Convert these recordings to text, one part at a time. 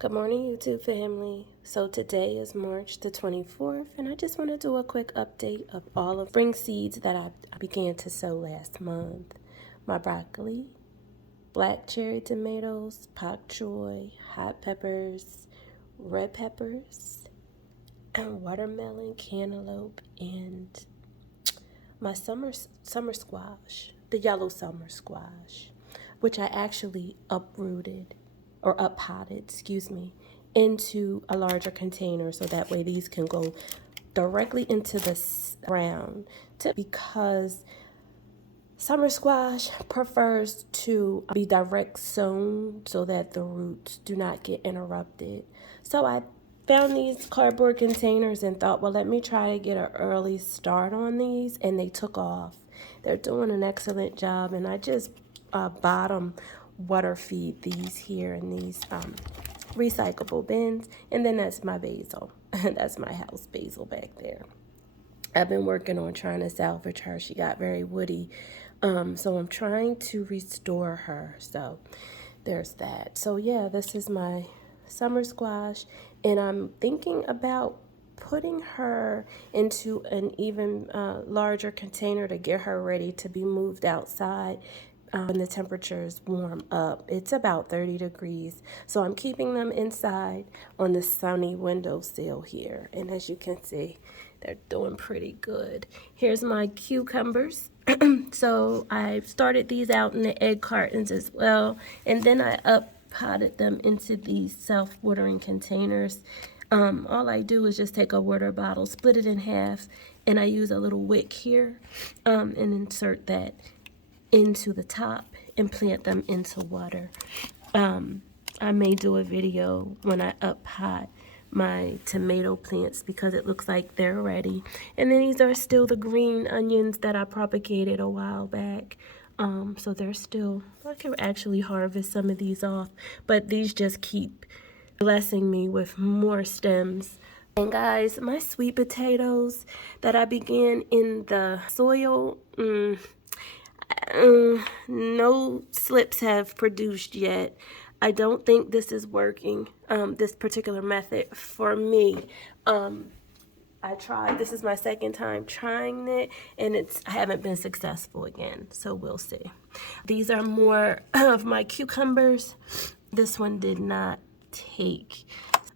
Good morning, YouTube family. So today is March the 24th, and I just want to do a quick update of all of spring seeds that I began to sow last month. My broccoli, black cherry tomatoes, pak choy, hot peppers, red peppers, and watermelon, cantaloupe, and my summer squash, the yellow summer squash, which I actually uprooted or uppotted, excuse me, into a larger container so that way these can go directly into the ground. Because summer squash prefers to be direct sown so that the roots do not get interrupted. So I found these cardboard containers and thought, well, let me try to get an early start on these, and they took off. They're doing an excellent job, and I just bottom water feed these here in these recyclable bins, and then that's my basil. That's my house basil back there. I've been working on trying to salvage her. She got very woody. So I'm trying to restore her. So there's that. So yeah, this is my summer squash. And I'm thinking about putting her into an even larger container to get her ready to be moved outside when the temperatures warm up. It's about 30 degrees. So I'm keeping them inside on the sunny windowsill here. And as you can see, they're doing pretty good. Here's my cucumbers. So I started these out in the egg cartons as well. And then I potted them into these self-watering containers. All I do is just take a water bottle, split it in half, and I use a little wick here and insert that into the top and plant them into water. I may do a video when I uppot my tomato plants because it looks like they're ready. And then these are still the green onions that I propagated a while back. So they're still, I can actually harvest some of these off, but these just keep blessing me with more stems. And guys, my sweet potatoes that I began in the soil, no slips have produced yet. I don't think this is working, this particular method for me. I tried, this is my second time trying it, and I haven't been successful again, so we'll see. These are more of my cucumbers. This one did not take.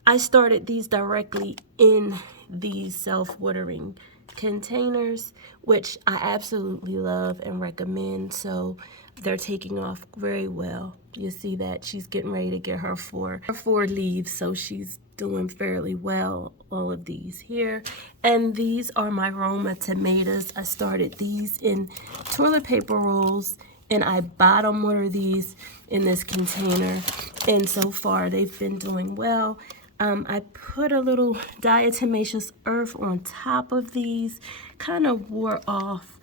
I started these directly in these self-watering containers, which I absolutely love and recommend. So they're taking off very well. You see that she's getting ready to get her four leaves, so she's doing fairly well. All of these here, and these are my Roma tomatoes. I started these in toilet paper rolls, and I bottom water these in this container, and so far they've been doing well. I put a little diatomaceous earth on top of these, kind of wore off.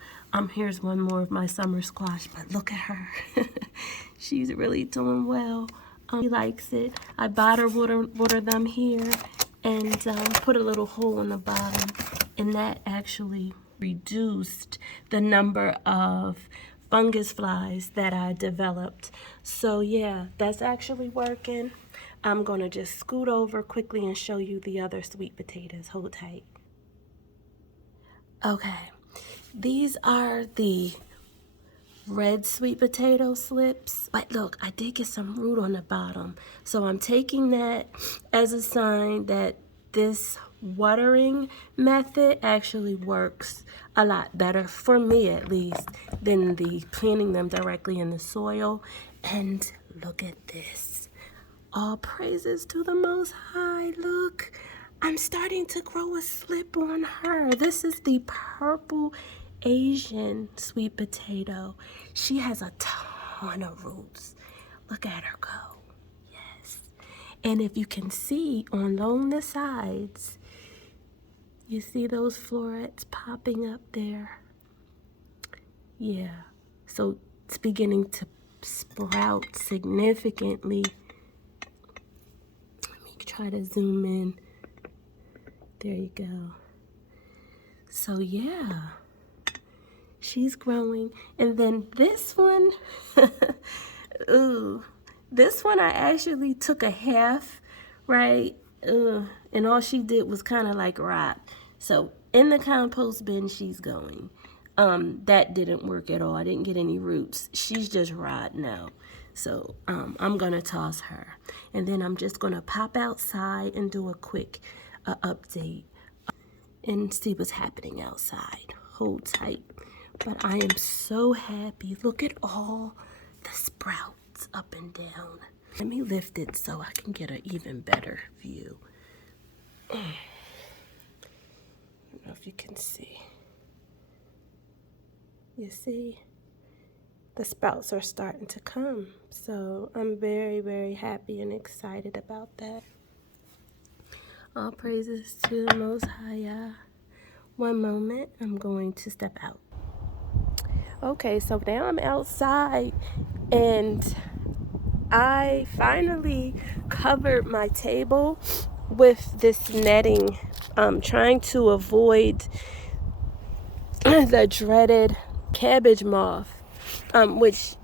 Here's one more of my summer squash, but look at her. She's really doing well. She likes it. I bottom water them here and put a little hole in the bottom, and that actually reduced the number of fungus flies that I developed. So yeah, that's actually working. I'm gonna just scoot over quickly and show you the other sweet potatoes. Hold tight. Okay, these are the red sweet potato slips, but look, I did get some root on the bottom, so I'm taking that as a sign that this watering method actually works a lot better, for me at least, than the planting them directly in the soil. And look at this. All praises to the Most High. Look, I'm starting to grow a slip on her. This is the purple Asian sweet potato. She has a ton of roots. Look at her go. Yes. And if you can see along the sides, you see those florets popping up there? Yeah. So it's beginning to sprout significantly. Let me try to zoom in. There you go. So yeah, she's growing. And then this one, ooh, this one I actually took a half right? And all she did was kind of like rot. So in the compost bin she's going. That didn't work at all. I didn't get any roots. She's just rotting out. So I'm gonna toss her. And then I'm just gonna pop outside and do a quick update and see what's happening outside. Hold tight. But I am so happy. Look at all the sprouts up and down. Let me lift it so I can get an even better view. I don't know if you can see. You see? The sprouts are starting to come. So I'm very, very happy and excited about that. All praises to the Most High. One moment, I'm going to step out. Okay, so now I'm outside and I finally covered my table with this netting, trying to avoid the dreaded cabbage moth, which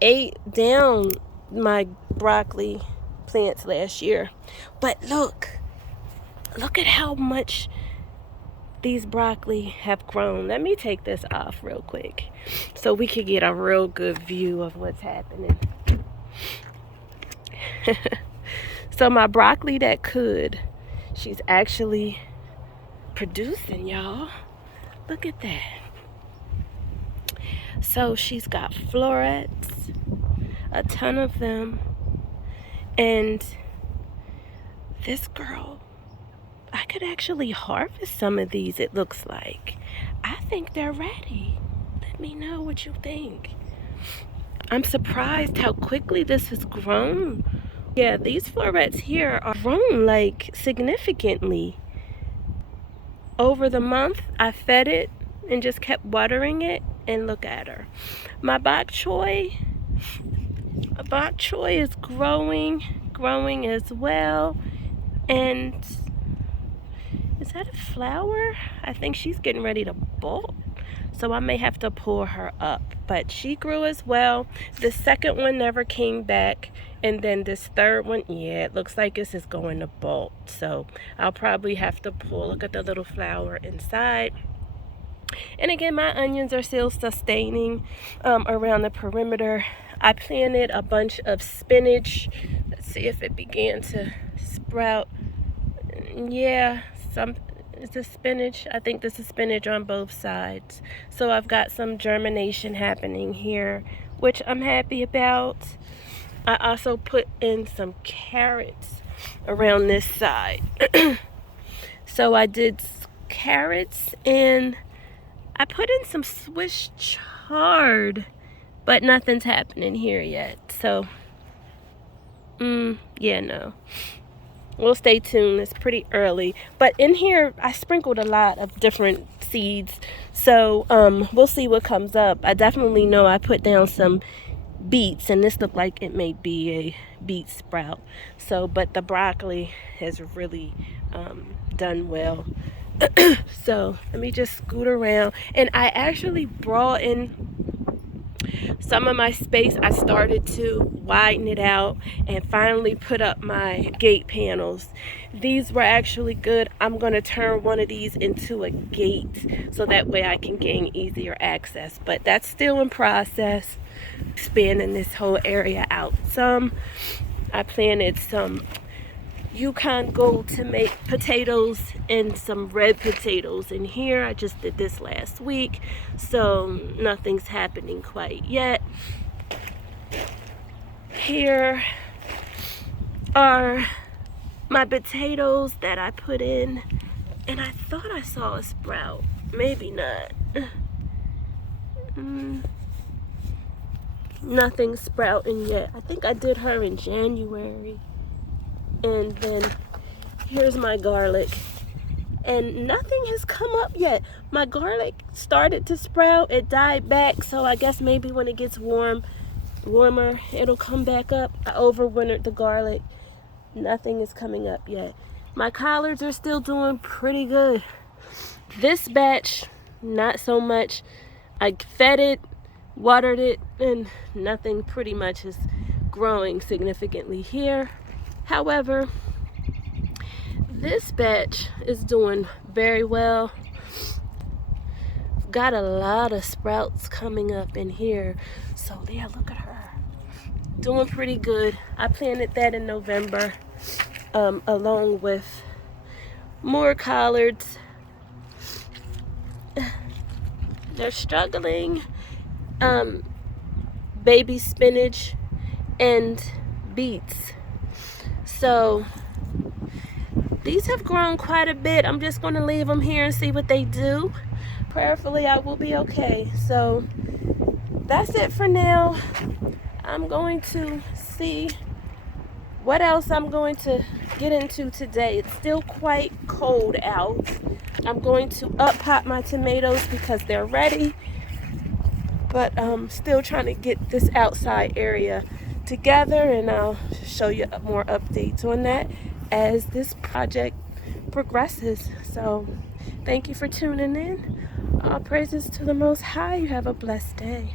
ate down my broccoli plants last year. But look at how much these broccoli have grown. Let me take this off real quick so we can get a real good view of what's happening. So my broccoli that could, she's actually producing, y'all. Look at that. So she's got florets, a ton of them, and this girl, I could actually harvest some of these, it looks like. I think they're ready. Let me know what you think. I'm surprised how quickly this has grown. Yeah, these florets here are grown like significantly. Over the month, I fed it and just kept watering it, and look at her. My bok choy is growing as well. And is that a flower? I think she's getting ready to bolt. So I may have to pull her up. But she grew as well. The second one never came back. And then this third one, yeah, it looks like this is going to bolt. So I'll probably have to pull. Look at the little flower inside. And again, my onions are still sustaining around the perimeter. I planted a bunch of spinach. Let's see if it began to sprout. Yeah, is this spinach? I think this is spinach on both sides. So I've got some germination happening here, which I'm happy about. I also put in some carrots around this side. So I did carrots and I put in some Swiss chard, but nothing's happening here yet. So, yeah, no. We'll stay tuned. It's pretty early. But in here, I sprinkled a lot of different seeds. So, we'll see what comes up. I definitely know I put down some beets, and this looked like it may be a beet sprout. So, but the broccoli has really done well. So let me just scoot around, and I actually brought in some of my space. I started to widen it out and finally put up my gate panels. These were actually good. I'm going to turn one of these into a gate so that way I can gain easier access, but that's still in process. Expanding this whole area out some. I planted some Yukon Gold to make potatoes and some red potatoes in here. I just did this last week, so nothing's happening quite yet. Here are my potatoes that I put in, and I thought I saw a sprout. Maybe not. Nothing's sprouting yet. I think I did her in January. And then here's my garlic, and nothing has come up yet. My garlic started to sprout, it died back, so I guess maybe when it gets warmer, it'll come back up. I overwintered the garlic. Nothing is coming up yet. My collards are still doing pretty good. This batch, not so much. I fed it, watered it, and nothing pretty much is growing significantly here. However, This batch is doing very well. Got a lot of sprouts coming up in here. So there, look at her. Doing pretty good. I planted that in November, along with more collards. They're struggling. Baby spinach and beets. So these have grown quite a bit. I'm just going to leave them here and see what they do. Prayerfully, I will be okay. So that's it for now. I'm going to see what else I'm going to get into today. It's still quite cold out. I'm going to up-pot my tomatoes because they're ready. But I'm still trying to get this outside area together, and I'll show you more updates on that as this project progresses. So thank you for tuning in. All praises to the Most High. You have a blessed day.